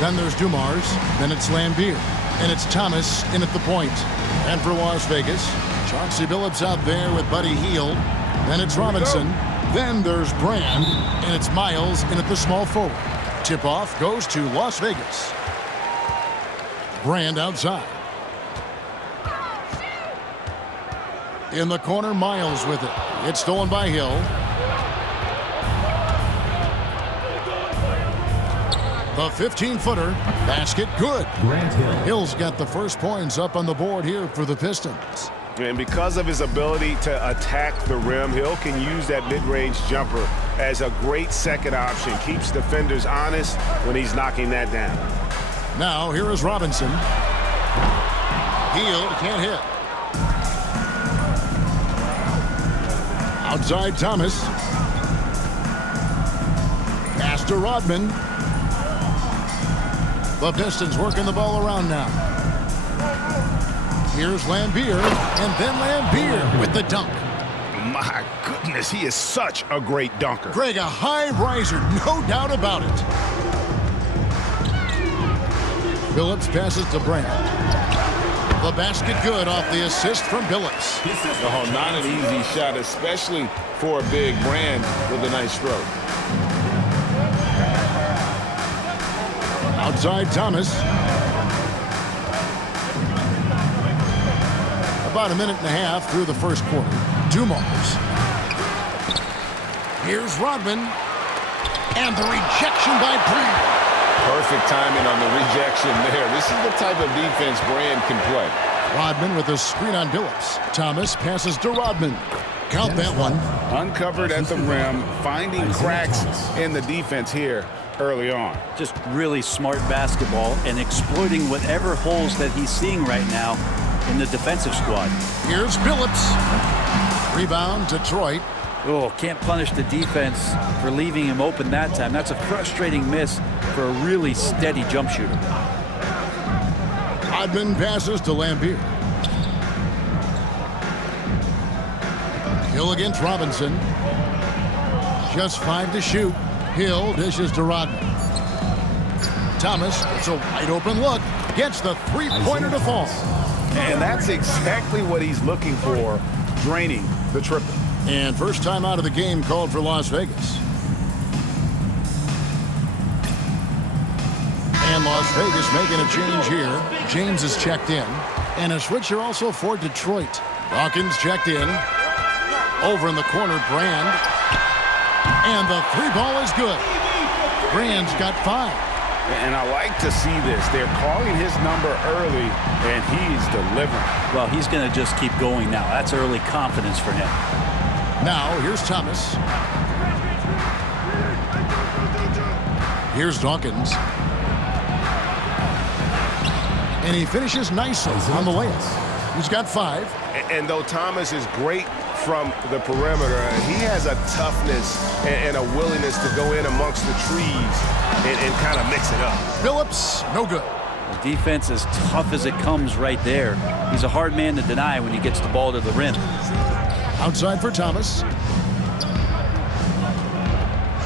Then there's Dumars. Then it's Lambier. And it's Thomas in at the point. And for Las Vegas, Chauncey Billups out there with Buddy Hield. Then it's Robinson. Then there's Brand. And it's Miles in at the small forward. Tip-off goes to Las Vegas. Brand outside. In the corner, Miles with it. It's stolen by Hill. The 15-footer. Basket good. Hill's got the first points up on the board here for the Pistons. And because of his ability to attack the rim, Hill can use that mid-range jumper as a great second option. Keeps defenders honest when he's knocking that down. Now, here is Robinson. Hield can't hit. Outside Thomas. Pass to Rodman. The Pistons working the ball around now. Here's Lambier, and then Lambier with the dunk. My goodness, he is such a great dunker. Greg, a high riser, no doubt about it. Billups passes to Brand. The basket good off the assist from Billups. Oh, not an easy shot, especially for a big Brand with a nice stroke. Outside Thomas. About a minute and a half through the first quarter. Dumars. Here's Rodman. And the rejection by Brand. Perfect timing on the rejection there. This is the type of defense Brand can play. Rodman with a screen on Billups. Thomas passes to Rodman. Count that one. Uncovered at the rim, finding cracks in the defense here early on. Just really smart basketball and exploiting whatever holes that he's seeing right now in the defensive squad. Here's Billups. Rebound, Detroit. Oh, can't punish the defense for leaving him open that time. That's a frustrating miss for a really steady jump shooter. Rodman passes to Lambier. Hill against Robinson. Just 5 to shoot. Hill dishes to Rodman. Thomas, it's a wide open look. Gets the three-pointer to fall. And that's exactly what he's looking for, draining the triple. And first time out of the game called for Las Vegas. And Las Vegas making a change here. James is checked in. And a switcher also for Detroit. Dawkins checked in. Over in the corner, Brand. And the three ball is good. Brand's got 5. And I like to see this. They're calling his number early, and he's delivering. Well, he's going to just keep going now. That's early confidence for him. Now, here's Thomas. Here's Dawkins. And he finishes nicely on the layup. He's got 5. And though Thomas is great from the perimeter, he has a toughness and a willingness to go in amongst the trees and kind of mix it up. Billups, no good. The defense as tough as it comes right there. He's a hard man to deny when he gets the ball to the rim. Outside for Thomas.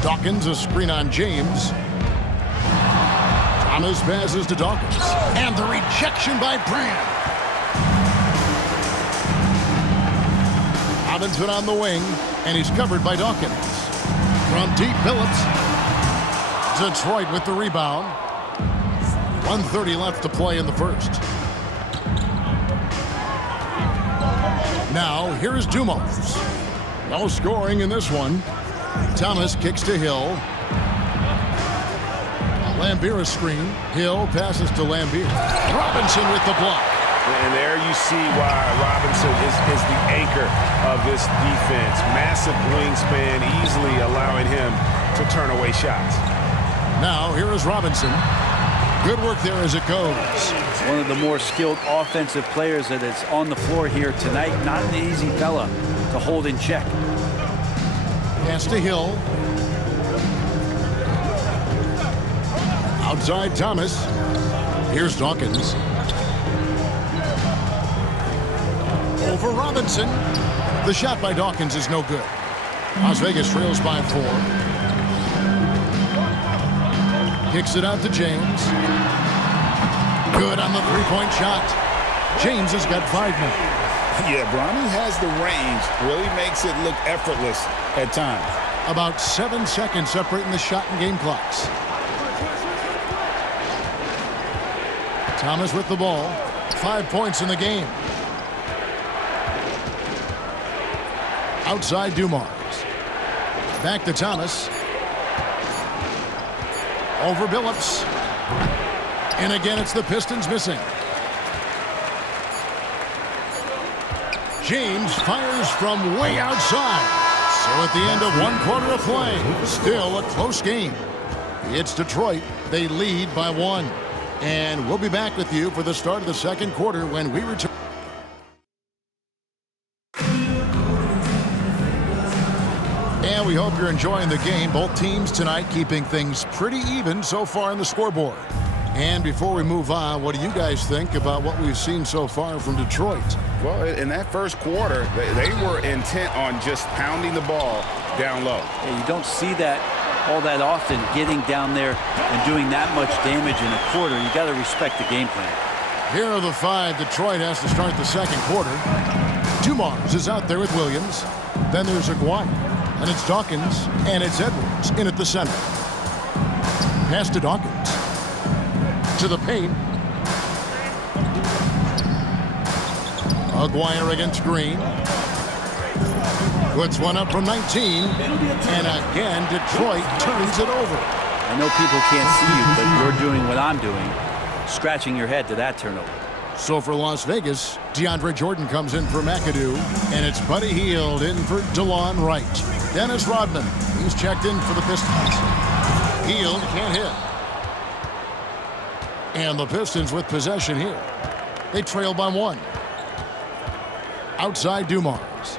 Dawkins, a screen on James. Thomas passes to Dawkins. And the rejection by Brand. Robinson on the wing, and he's covered by Dawkins. From deep, Billups. Detroit with the rebound. 1:30 left to play in the first. Now, here's Dumars. No scoring in this one. Thomas kicks to Hill. Lambier a screen. Hill passes to Lambier. Robinson with the block. And there you see why Robinson is the anchor of this defense. Massive wingspan, easily allowing him to turn away shots. Now, here is Robinson. Good work there as it goes. One of the more skilled offensive players that is on the floor here tonight. Not an easy fella to hold in check. Pass to Hill. Outside Thomas. Here's Dawkins. Over Robinson. The shot by Dawkins is no good. Las Vegas trails by 4. Kicks it out to James. Good on the three-point shot. James has got 5 now. Yeah, Bronny has the range. Really makes it look effortless at times. About 7 seconds separating the shot and game clocks. Thomas with the ball. 5 points in the game. Outside Dumars. Back to Thomas. Over Billups. And again, it's the Pistons missing. James fires from way outside. So at the end of 1 quarter of play, still a close game. It's Detroit. They lead by 1. And we'll be back with you for the start of the second quarter when we return. And we hope you're enjoying the game. Both teams tonight keeping things pretty even so far on the scoreboard. And before we move on, what do you guys think about what we've seen so far from Detroit? Well, in that first quarter, they were intent on just pounding the ball down low. Yeah, you don't see that all that often, getting down there and doing that much damage in a quarter. You got to respect the game plan. Here are the 5 Detroit has to start the second quarter. Dumars is out there with Williams. Then there's Aguirre. And it's Dawkins. And it's Edwards in at the center. Pass to Dawkins. To the paint. Aguirre against Green. Puts one up from 19. And again, Detroit turns it over. I know people can't see you, but you're doing what I'm doing, scratching your head to that turnover. So for Las Vegas, DeAndre Jordan comes in for McAdoo, and it's Buddy Hield in for DeLon Wright. Dennis Rodman, he's checked in for the Pistons. Hield can't hit. And the Pistons with possession here. They trail by 1. Outside Dumars.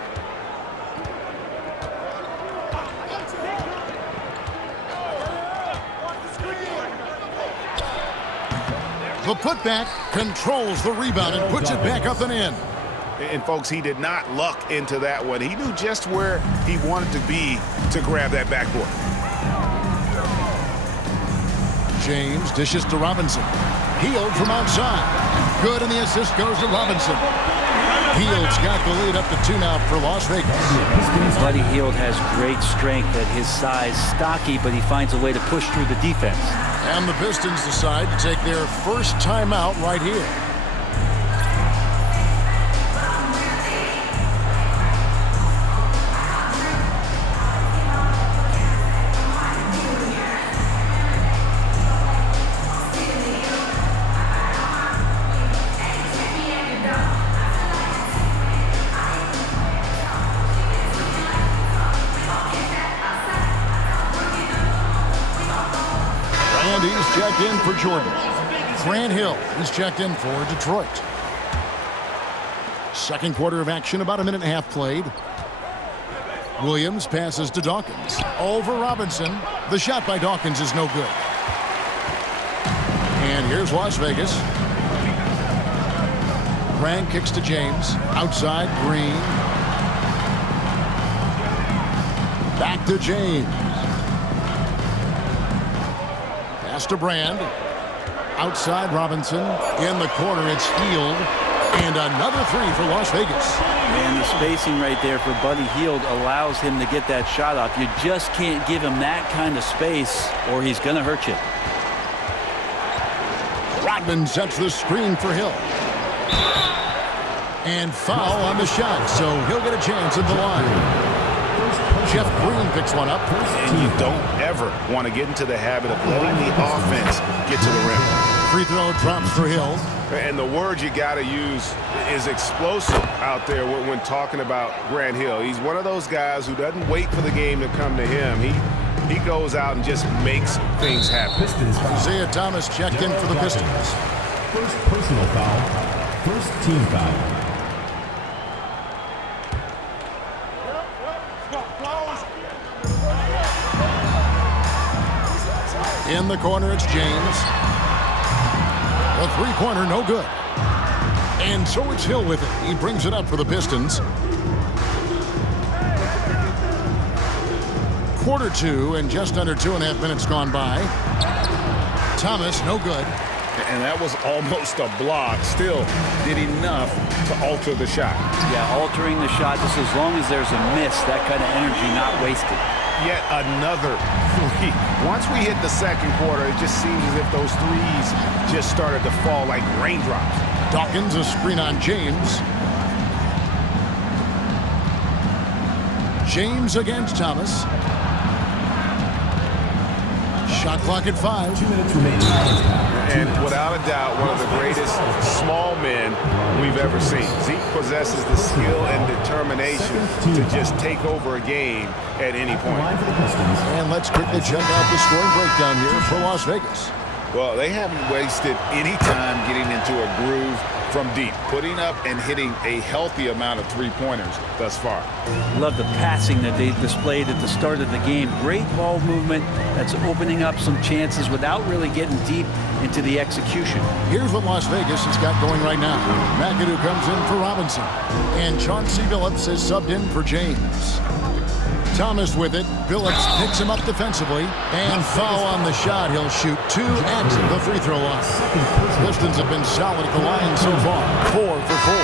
The putback controls the rebound and puts it back up and in. And folks, he did not luck into that one. He knew just where he wanted to be to grab that backboard. James dishes to Robinson. Hield from outside. Good, and the assist goes to Robinson. Hield's got the lead up to 2 now for Las Vegas. Buddy Hield has great strength at his size, stocky, but he finds a way to push through the defense. And the Pistons decide to take their first timeout right here. And he's checked in for Jordan. Grant Hill is checked in for Detroit. Second quarter of action, about 1.5 minutes played. Williams passes to Dawkins. Over Robinson. The shot by Dawkins is no good. And here's Las Vegas. Grant kicks to James. Outside, Green. Back to James. Pass to Brand. Outside Robinson. In the corner, it's Hield. And another 3 for Las Vegas. And the spacing right there for Buddy Hield allows him to get that shot off. You just can't give him that kind of space or he's going to hurt you. Rodman sets the screen for Hill. And foul on the shot, so he'll get a chance at the line. Jeff Green picks one up. And you don't ever want to get into the habit of letting the offense get to the rim. Free throw drops for Hill. And the word you got to use is explosive out there when talking about Grant Hill. He's one of those guys who doesn't wait for the game to come to him. He goes out and just makes things happen. Isaiah Thomas checked in for the Pistons. First personal foul. First team foul. In the corner, it's James. A three-pointer, no good. And so it's Hill with it. He brings it up for the Pistons. Quarter 2 and just under 2.5 minutes gone by. Thomas, no good. And that was almost a block. Still did enough to alter the shot. Yeah, altering the shot just as long as there's a miss, that kind of energy not wasted. Yet another three. Once we hit the second quarter, it just seems as if those threes just started to fall like raindrops. Dawkins, a screen on James. James against Thomas. Shot clock at 5. 2 minutes remaining. And without a doubt, one of the greatest small men we've ever seen. Zeke possesses the skill and determination to just take over a game at any point. Line for the Pistons. And let's quickly check out the scoring breakdown here for Las Vegas. Well, they haven't wasted any time getting into a groove from deep, putting up and hitting a healthy amount of three-pointers thus far. Love the passing that they displayed at the start of the game. Great ball movement that's opening up some chances without really getting deep into the execution. Here's what Las Vegas has got going right now. McAdoo comes in for Robinson. And Chauncey Billups is subbed in for James. Thomas with it. Billups picks him up defensively. And foul on the shot. He'll shoot 2 at the free throw line. Pistons have been solid at the line so far. 4 for 4.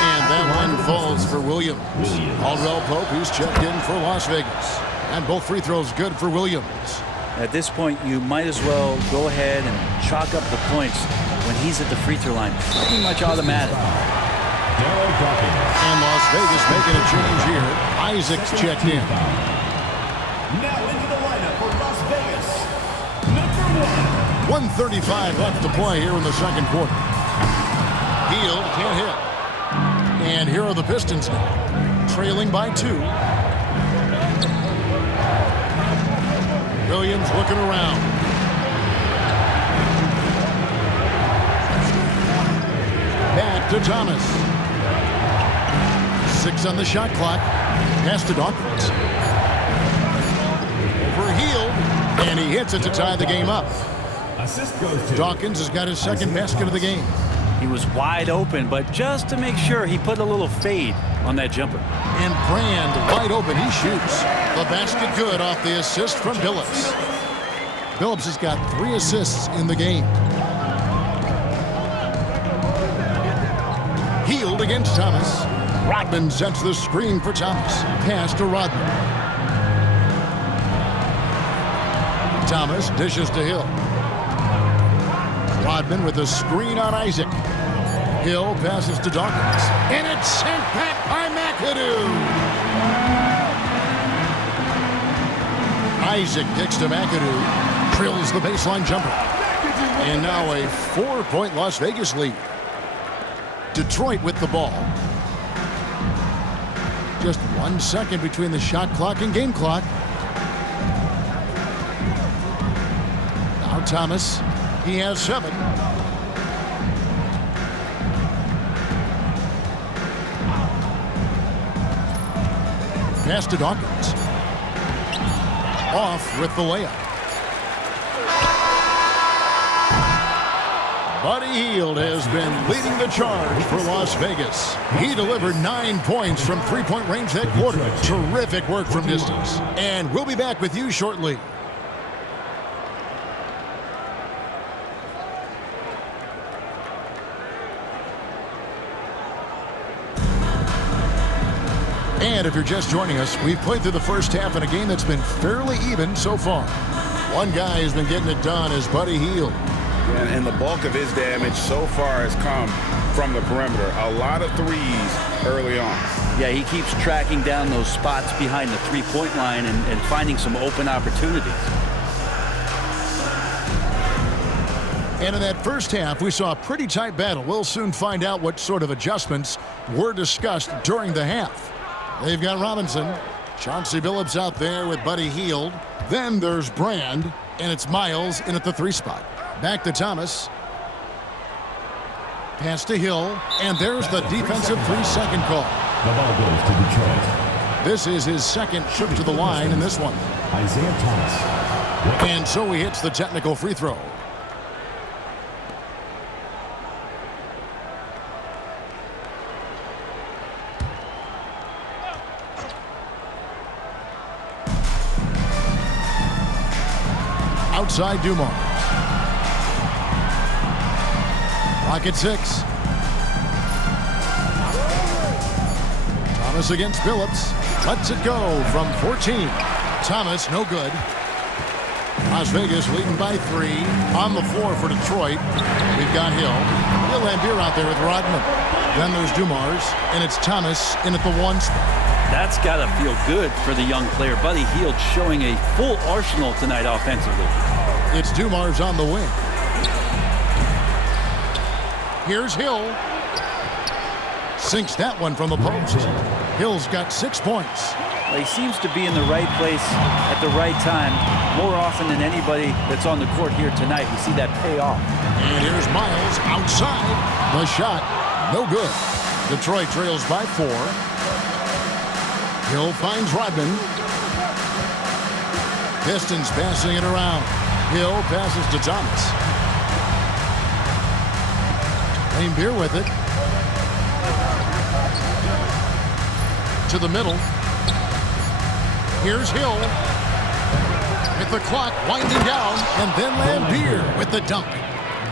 And that one falls for Williams. Aldrell Pope, who's checked in for Las Vegas. And both free throws good for Williams. At this point, you might as well go ahead and chalk up the points when he's at the free throw line. Pretty much automatic. And Las Vegas making a change here. Isaac's checked in. Now into the lineup for Las Vegas. Number 1:35 left to play here in the second quarter. Hield can't hit. And here are the Pistons now, trailing by 2. Williams looking around. Back to Thomas. 6 on the shot clock. Pass to Dawkins. Over Hield. And he hits it to tie the game up. Assist goes to Dawkins has got his second basket of the game. He was wide open, but just to make sure, he put a little fade on that jumper. And Brand wide open. He shoots. The basket good off the assist from Billups. Billups has got 3 assists in the game. Hield against Thomas. Rodman sets the screen for Thomas. Pass to Rodman. Thomas dishes to Hill. Rodman with a screen on Isaac. Hill passes to Dawkins. And it's sent back by McAdoo. Isaac kicks to McAdoo. Drills the baseline jumper. And now a 4-point Las Vegas lead. Detroit with the ball. Just 1 second between the shot clock and game clock. Now Thomas. He has 7. Pass to Dawkins. Off with the layup. Buddy Hield has been leading the charge for Las Vegas. He delivered 9 points from 3-point range that quarter. Terrific work from distance. And we'll be back with you shortly. And if you're just joining us, we've played through the first half in a game that's been fairly even so far. One guy has been getting it done is Buddy Hield. And the bulk of his damage so far has come from the perimeter. A lot of threes early on. Yeah, he keeps tracking down those spots behind the three-point line and finding some open opportunities. And in that first half, we saw a pretty tight battle. We'll soon find out what sort of adjustments were discussed during the half. They've got Robinson. Chauncey Billups out there with Buddy Hield. Then there's Brand, and it's Miles in at the 3 spot. Back to Thomas. Pass to Hill, and there's the defensive 3-second call. The ball goes to Detroit. This is his second trip to the line in this one. Isaiah Thomas. And so he hits the technical free throw. Outside Dumars. Clock at 6. Thomas against Phillips. Lets it go from 14. Thomas, no good. Las Vegas leading by 3. On the floor for Detroit, we've got Hill. Bill Lambier out there with Rodman. Then there's Dumars, and it's Thomas in at the 1 spot. That's got to feel good for the young player. Buddy Hield showing a full arsenal tonight offensively. It's Dumars on the wing. Here's Hill. Sinks that one from the post. Hill's got 6 points. Well, he seems to be in the right place at the right time more often than anybody that's on the court here tonight. We see that pay off. And here's Miles outside. The shot, no good. Detroit trails by 4. Hill finds Rodman. Pistons passing it around. Hill passes to Thomas. Lambier with it. To the middle. Here's Hill. With the clock winding down. And then Lambier with the dunk.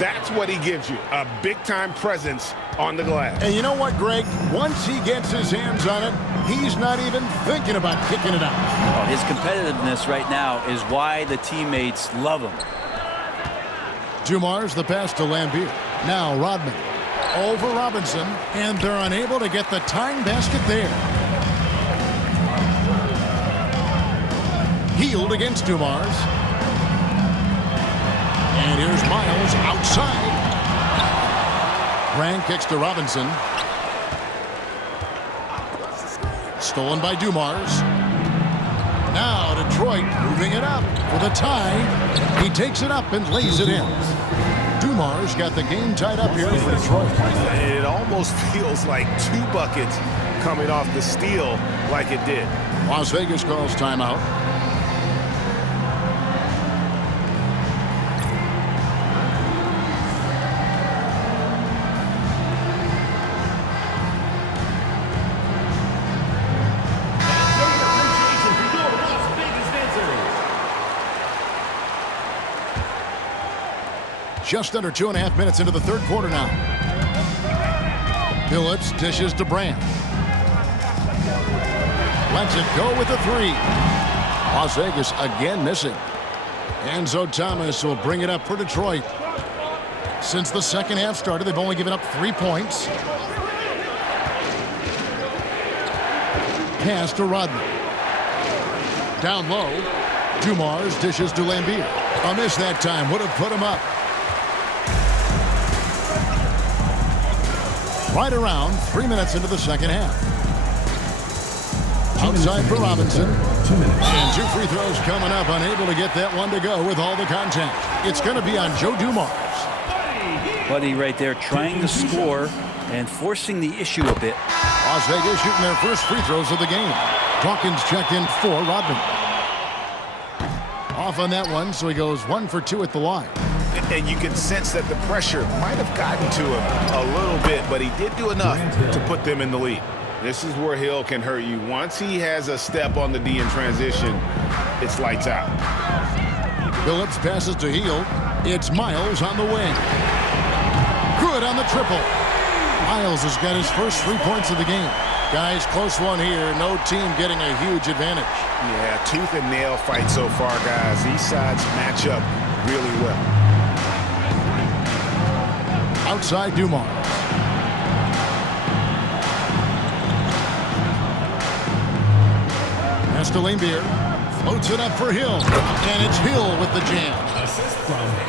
That's what he gives you, a big-time presence on the glass. And you know what, Greg? Once he gets his hands on it, he's not even thinking about kicking it out. Oh, his competitiveness right now is why the teammates love him. Dumars the pass to Lambier. Now Rodman over Robinson, and they're unable to get the tying basket there. Hield against Dumars. And here's Miles outside. Grant kicks to Robinson. Stolen by Dumars. Now Detroit moving it up for the tie. He takes it up and lays it in. Dumars got the game tied up here for Detroit. It almost feels like 2 buckets coming off the steal like it did. Las Vegas calls timeout. Just under 2.5 minutes into the third quarter now. Phillips dishes to Brand. Lets it go with the 3. Las Vegas again missing. And so Thomas will bring it up for Detroit. Since the second half started, they've only given up 3 points. Pass to Rodman. Down low. Dumars dishes to Lambier. A miss that time would have put him up. Right around 3 minutes into the second half. Outside for Robinson. 2 minutes. And 2 free throws coming up. Unable to get that one to go with all the contact. It's going to be on Joe Dumars. Buddy right there trying to score and forcing the issue a bit. Las Vegas shooting their first free throws of the game. Dawkins checked in for Rodman. Off on that one, so he goes 1 for 2 at the line. And you can sense that the pressure might have gotten to him a little bit, but he did do enough to put them in the lead. This is where Hill can hurt you. Once he has a step on the D in transition, it's lights out. Phillips passes to Hield. It's Miles on the wing. Good on the triple. Miles has got his first 3 points of the game. Guys, close one here. No team getting a huge advantage. Yeah, tooth and nail fight so far, guys. These sides match up really well. Outside Dumars. Pass to Lambier. Floats it up for Hill. And it's Hill with the jam.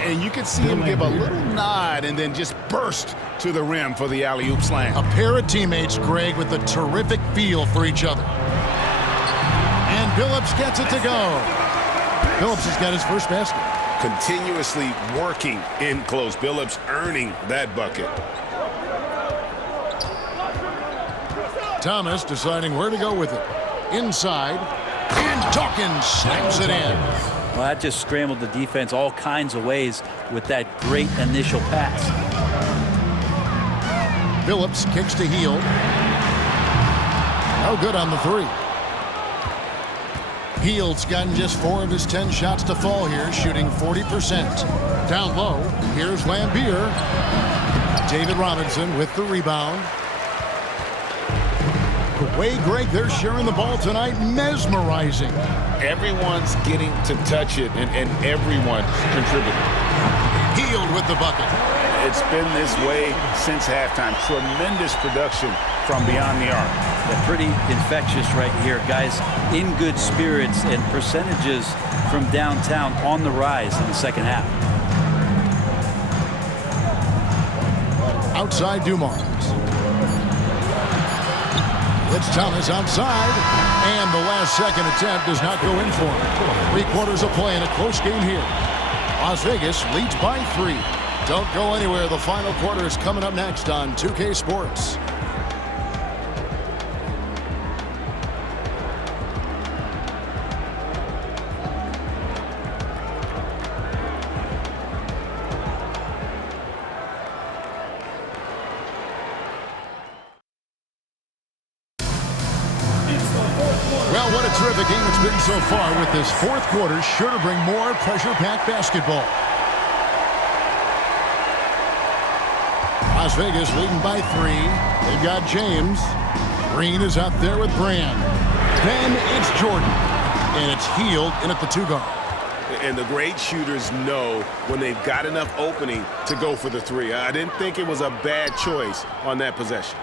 And you can see him give a little nod and then just burst to the rim for the alley-oop slam. A pair of teammates, Greg, with a terrific feel for each other. And Phillips gets it to go. Phillips has got his first basket. Continuously working in close. Phillips earning that bucket. Thomas deciding where to go with it. Inside. And Dawkins slams it in. Well, that just scrambled the defense all kinds of ways with that great initial pass. Phillips kicks to Hield. No good on the 3. Hield's gotten just 4 of his 10 shots to fall here, shooting 40%. Down low, here's Lambier. David Robinson with the rebound. The way, Greg, they're sharing the ball tonight, mesmerizing. Everyone's getting to touch it, and everyone's contributing. Hield with the bucket. It's been this way since halftime. Tremendous production from beyond the arc. They're pretty infectious right here. Guys in good spirits, and percentages from downtown on the rise in the second half. Outside Dumars. It's Thomas outside, and the last second attempt does not go in for him. 3/4 of play in a close game here. Las Vegas leads by 3. Don't go anywhere. The final quarter is coming up next on 2K Sports. Well, what a terrific game it's been so far, with this fourth quarter sure to bring more pressure-packed basketball. Las Vegas leading by 3. They've got James. Green is out there with Brand. Then it's Jordan. And it's Hield in at the 2-guard. And the great shooters know when they've got enough opening to go for the 3. I didn't think it was a bad choice on that possession.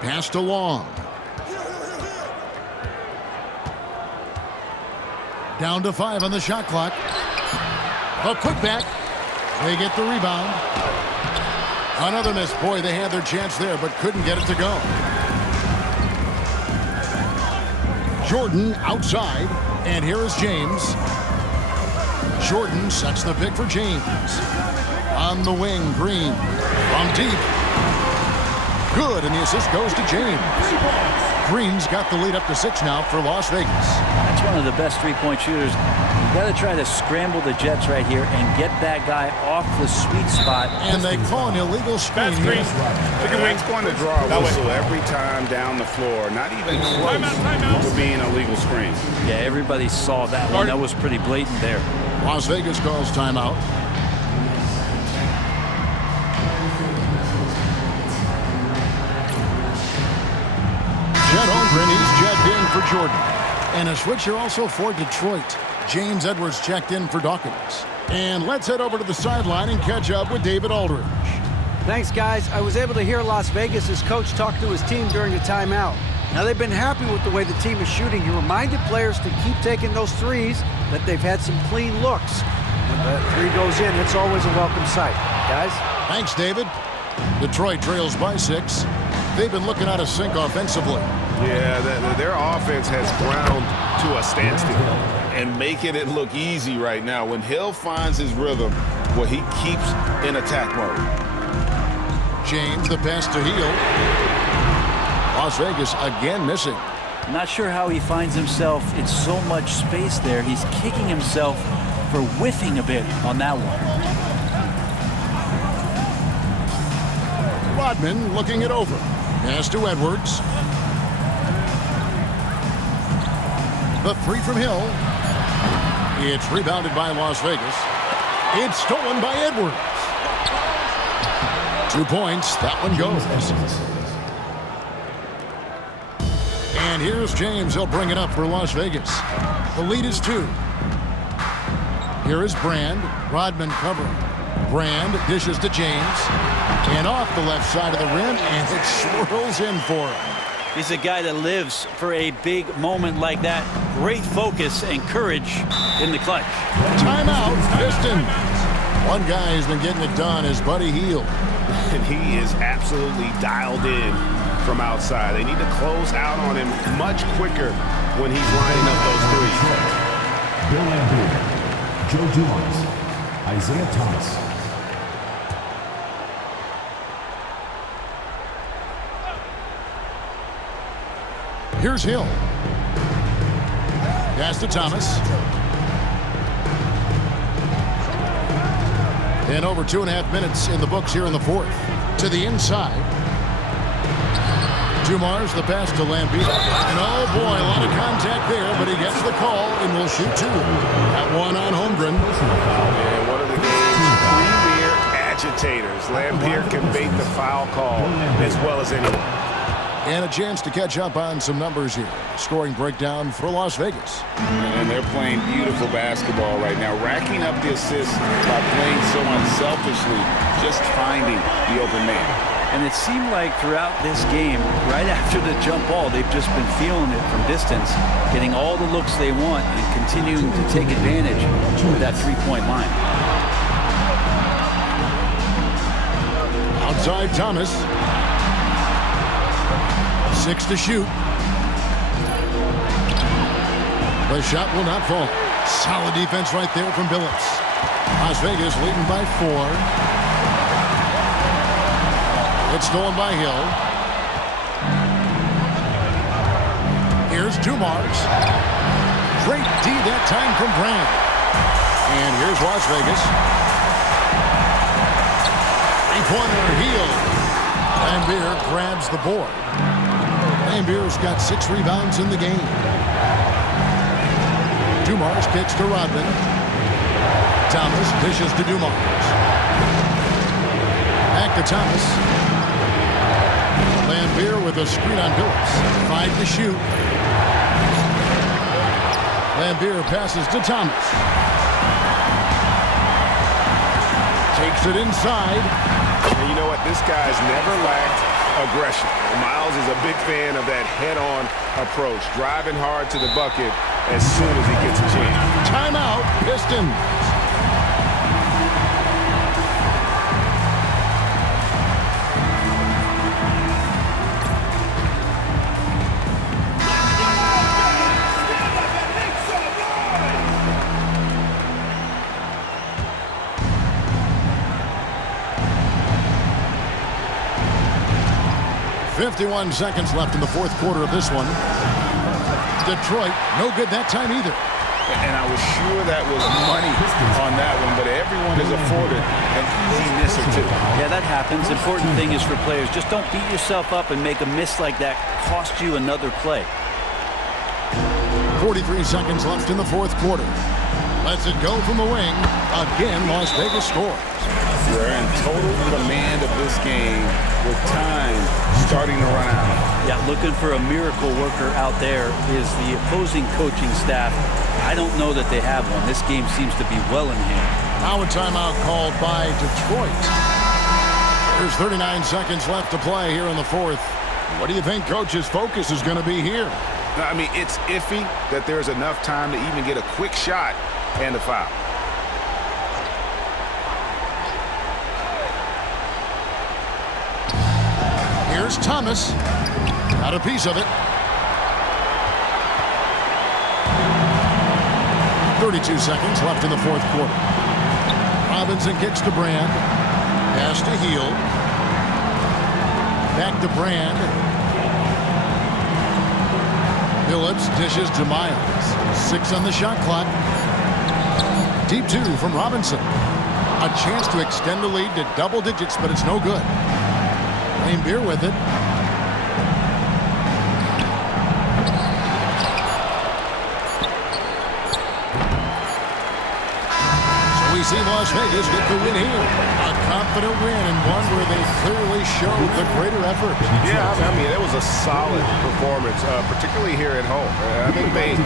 Passed along. Down to 5 on the shot clock. A putback. They get the rebound. Another miss. Boy, they had their chance there, but couldn't get it to go. Jordan outside, and here is James. Jordan sets the pick for James. On the wing, Green from deep. Good, and the assist goes to James. Green's got the lead up to 6 now for Las Vegas. That's one of the best three-point shooters. You've got to try to scramble the Jets right here and get that guy off the sweet spot. And they call an illegal screen. It's going to draw a whistle every time down the floor. Not even close to being a legal screen. Yeah, everybody saw that one. That was pretty blatant there. Las Vegas calls timeout. Chet Holmgren, he's checked in for Jordan. And a switcher also for Detroit. James Edwards checked in for Dawkins. And let's head over to the sideline and catch up with David Aldridge. Thanks, guys. I was able to hear Las Vegas' coach talk to his team during the timeout. Now, they've been happy with the way the team is shooting. He reminded players to keep taking those threes, that they've had some clean looks. When the 3 goes in, it's always a welcome sight. Guys? Thanks, David. Detroit trails by 6. They've been looking out of sync offensively. Yeah, their offense has ground to a standstill. And making it look easy right now. When Hill finds his rhythm, well, he keeps in attack mode. James, the pass to Hield. Las Vegas again missing. Not sure how he finds himself in so much space there. He's kicking himself for whiffing a bit on that one. Rodman looking it over. Pass to Edwards. The 3 from Hill. It's rebounded by Las Vegas. It's stolen by Edwards. 2 points. That one goes. And here's James. He'll bring it up for Las Vegas. The lead is 2. Here is Brand. Rodman covering. Brand dishes to James. And off the left side of the rim, and it swirls in for him. He's a guy that lives for a big moment like that. Great focus and courage in the clutch. Timeout, Pistons. One guy who's been getting it done is Buddy Hield. And he is absolutely dialed in from outside. They need to close out on him much quicker when he's lining up those threes. Bill Lambier, Joe Dumars, Isaiah Thomas. Here's Hill. Pass to Thomas. And over 2.5 minutes in the books here in the fourth. To the inside. Dumars, the pass to Lambier. And oh boy, a lot of contact there, but he gets the call and will shoot 2. That one on Holmgren. And one of the game's 3 Lambier can bait the foul call as well as anyone. And a chance to catch up on some numbers here. Scoring breakdown for Las Vegas. And they're playing beautiful basketball right now, racking up the assists by playing so unselfishly, just finding the open man. And it seemed like throughout this game, right after the jump ball, they've just been feeling it from distance, getting all the looks they want and continuing to take advantage of that three-point line. Outside Thomas. 6 to shoot. The shot will not fall. Solid defense right there from Billups. Las Vegas leading by 4. It's stolen by Hill. Here's Dumars. Great D that time from Brand. And here's Las Vegas. Three-pointer Hill. Lambier grabs the board. Lambier's got 6 rebounds in the game. Dumars kicks to Rodman. Thomas dishes to Dumars. Back to Thomas. Lambier with a screen on Billups. 5 to shoot. Lambier passes to Thomas. Takes it inside. And you know what? This guy's never lacked aggression. Miles is a big fan of that head-on approach, driving hard to the bucket as soon as he gets a chance. Timeout, Pistons. .51 seconds left in the fourth quarter of this one. Detroit, no good that time either. And I was sure that was money on that one, but everyone is afforded an easy miss or two. Yeah, that happens. Important thing is for players, just don't beat yourself up and make a miss like that cost you another play. 43 seconds left in the fourth quarter. Lets it go from the wing. Again, Las Vegas scores. They're in total command of this game with time starting to run out. Yeah, looking for a miracle worker out there is the opposing coaching staff. I don't know that they have one. This game seems to be well in hand. Now a timeout called by Detroit. There's 39 seconds left to play here in the fourth. What do you think coach's focus is going to be here? I mean, it's iffy that there's enough time to even get a quick shot and a foul. Here's Thomas. Got a piece of it. 32 seconds left in the fourth quarter. Robinson kicks to Brand. Pass to Heel. Back to Brand. Billups dishes to Miles. 6 on the shot clock. Deep 2 from Robinson. A chance to extend the lead to double digits, but it's no good. Lambier with it. So we see Las Vegas get the win here. A confident win and one where they clearly showed the greater effort. Yeah, I mean, it was a solid performance, particularly here at home. I think they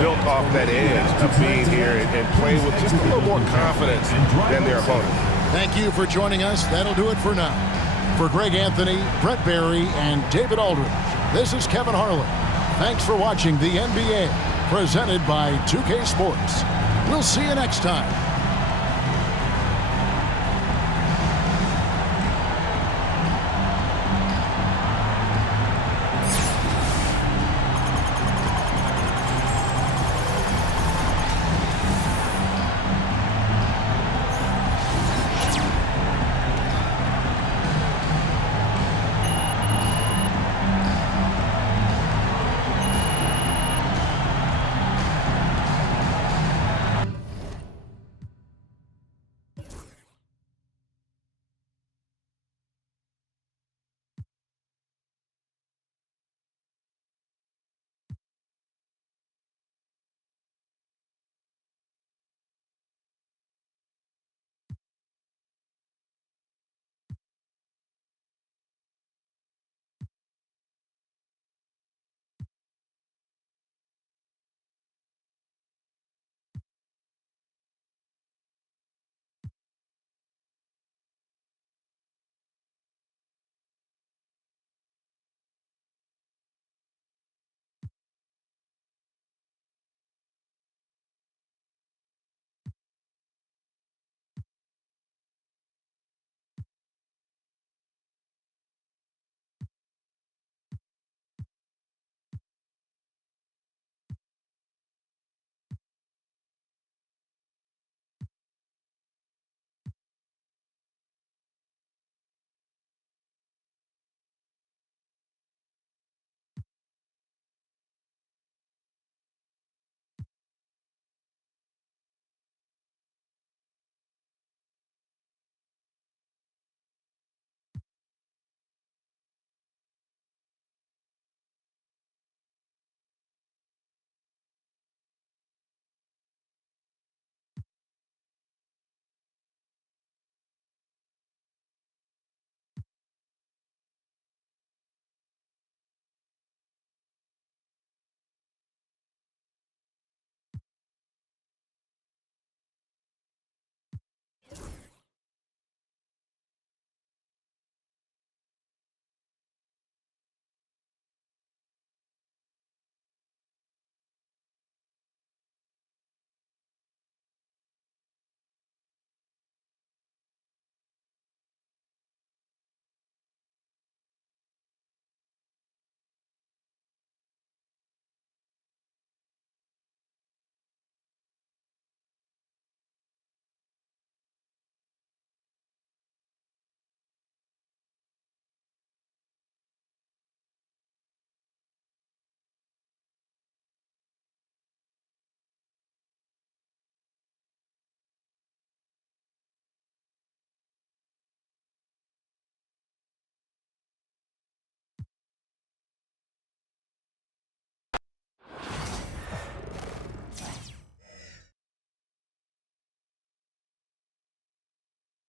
built off that edge of being here and played with just a little more confidence than their opponent. Thank you for joining us. That'll do it for now. For Greg Anthony, Brett Barry, and David Aldridge, this is Kevin Harlan. Thanks for watching the NBA, presented by 2K Sports. We'll see you next time.